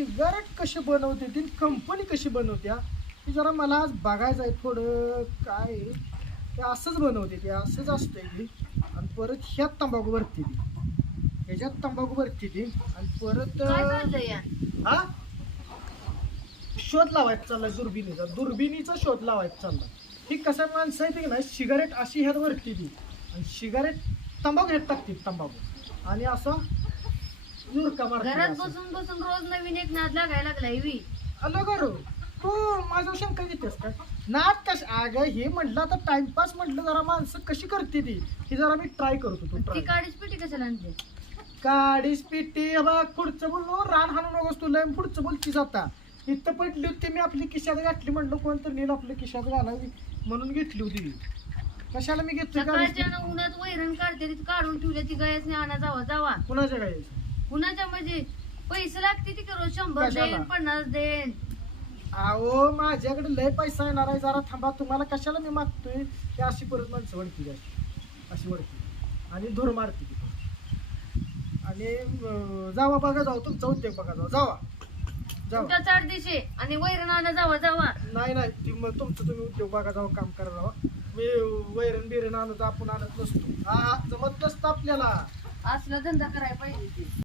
Cigarette कशी बनवते ती कंपनी कशी बनवत्या ते जरा मला आज बघायचं आहे थोडं काय आहे. ते असंच बनवते ते असंच असतंय ती आणि परत ह्यात तंबाखू भरते ती ह्याच्यात तंबाखू भरते ती आणि परत काय चाललंय या? हा शोध लावायचा चाललाय दुर्बिणीचा शोध लावायचा चालला. ही कसं माणसं आहे ना सिगारेट अशी ह्यात भरते ती आणि सिगारेट तंबाखू ह्यात टाकते तंबाखू आणि असं झुरका घरात मारते बसून बसून रोज नवीन एक नाद लागायला लागलाय वी. अलो करू तू माझं शंका घेतेस का नाट कश अगं हे म्हटलं आता टाइमपास म्हटलं जरा माणसं कशी करते ती हे जरा मी ट्राय करतो तू ती ट्राय काडीच पेटी कशाला आणते? काडीच पिटी बघ पुढचं बोललो रान हाणू नकोस तुला पुढचं बोलतीस आता इथं पडली होती मी आपली खिशात घातली म्हणलं कोणतं नील आपल्या खिशात घालावी म्हणून घेतली होती ती. कशाला मी घेतली सकाळच्या उन्हात वैरण काढते ती काढून ठेवल्या ती गायच आणा जावा जावा. कुणाच्या काय उन्हाच्या म्हणजे पैसे लागते ती रोज 100 कशाला? देन 50 देन. अहो माझ्याकडे लय पैसा येणार आहे जरा थांबा तुम्हाला कशाला मी मागतोय की अशी परत माणसं वळती अशी वळती आणि धूर मारते ती आणि जावा बघा जाऊ तुमचा उद्योग बघा जाऊ जावा जावा कुठं चार दिशे आणि वैरण आणा जावा जावा. नाही नाही ती मग तुमचं तुम्ही उद्योग बघा जाऊ काम करा जावा मी वैरण बिरण आणत आपण आणत नसतो हा जमत नसतं आपल्याला असला धंदा करायला पाहिजे ती.